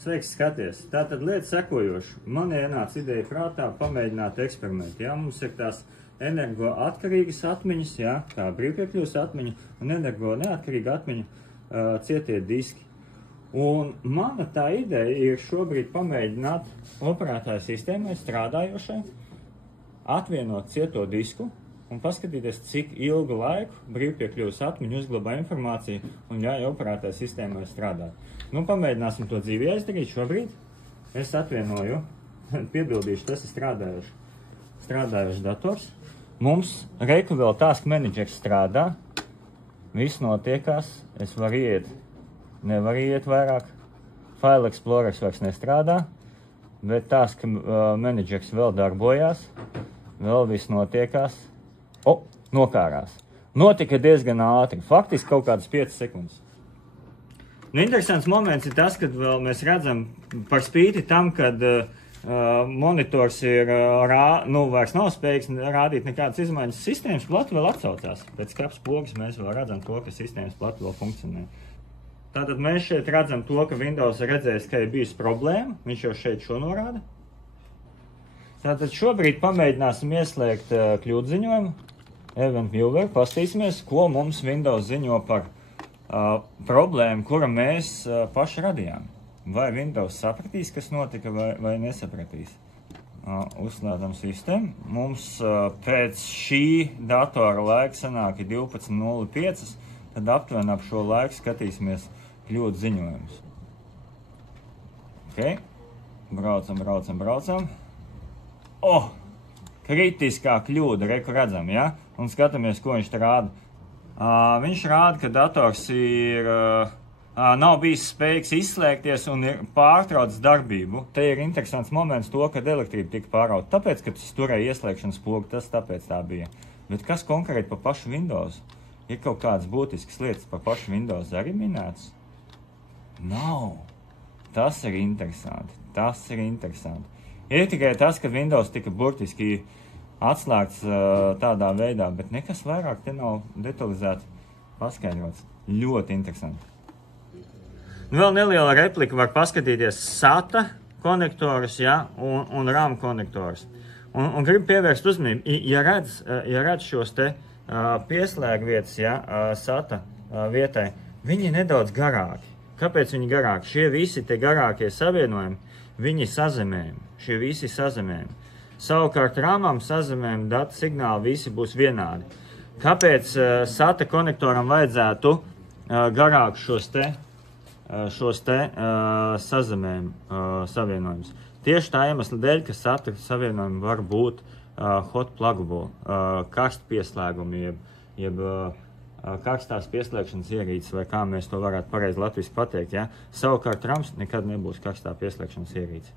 Sveiks, skaties! Tātad lieta sekojoša. Man ienāca ideja prātā pamēģināt eksperimentu. Ja? Mums ir tās energoatkarīgas atmiņas, ja? Kā brīvpiekļuves atmiņa, un energo neatkarīga atmiņa cietie diski. Un mana tā ideja ir šobrīd pamēģināt operētāju sistēmai strādājošai atvienot cieto disku un paskatīties, cik ilgu laiku brīvpiekļuves atmiņa uzglabā informāciju un ļauj operētāju sistēmai strādāt. Nu, pamēģināsim to dzīvē izdarīt šobrīd. Es atvienoju, piebildīšu, tas ir strādājošs dators. Mums reiku vēl task managers strādā, viss notiekās, es varu iet, nevaru iet vairāk, File Explorers vairs nestrādā, bet task managers vēl darbojās, vēl viss notiekās. O, nokārās. Notika diezgan ātri, faktiski kaut kādas 5 sekundes. Nu, interesants moments ir tas, kad vēl mēs redzam par spīti tam, kad monitors ir, vairs nav spējīgs rādīt nekādas izmaiņas. Sistēmas plati vēl atsaucās. Pēc kaps pogas mēs vēl redzam to, ka sistēmas plati vēl funkcionē. Tātad mēs šeit redzam to, ka Windows ir redzējis, ka ir bijusi problēma. Viņš jau šeit šo norāda. Tātad šobrīd pamēģināsim ieslēgt kļūdziņojumu. Event Viewer, pastīsimies, ko mums Windows ziņo par problēmu, kura mēs paši radījām. Vai Windows sapratīs, kas notika, vai nesapratīs. Uzslēdzam sistēmu. Mums pēc šī datora laika sanāk 12:05, tad aptuveni ap šo laiku skatīsimies kļūdu ziņojumus. Ok, braucam. Kritiskā kļūda, reku redzam, ja? Un skatāmies, ko viņš te rāda. Viņš rāda, ka dators nav bijis spējīgs izslēgties un ir pārtraucis darbību. Te ir interesants moments to, kad elektrība tika pārauta. Tāpēc, ka tas turēja ieslēgšanas pogu, tas tāpēc tā bija. Bet kas konkrēti par pašu Windows? Ir kaut kādas būtiskas lietas par pašu Windows arī minētas? Nav. Tas ir interesanti. Ir tikai tas, ka Windows tika burtiski atslēgts tādā veidā, bet nekas vairāk te nav detalizēti paskaidrots. Ļoti interesanti. Vēl neliela replika var paskatīties SATA konektorus, ja, un RAM konektorus. Un gribu pievērst uzmanību, ja redz šos te pieslēgvietas, ja, SATA vietai, viņi ir nedaudz garāki. Kāpēc viņi garāki? Šie visi te garākie savienojumi, viņi sazemējumi. Šie visi sazemējumi. Savukārt rāmām sazemējumi datu signāli visi būs vienādi. Kāpēc SATA konektoram vajadzētu garāk šos te savienojumus? Tieši tā iemesla dēļ, ka SATA savienojumi var būt hot pluggable, karst pieslēgumi, jeb karstās pieslēgšanas ierīces, vai kā mēs to varētu pareizi latviski pateikt. Ja? Savukārt rams nekad nebūs karstā pieslēgšanas ierīce.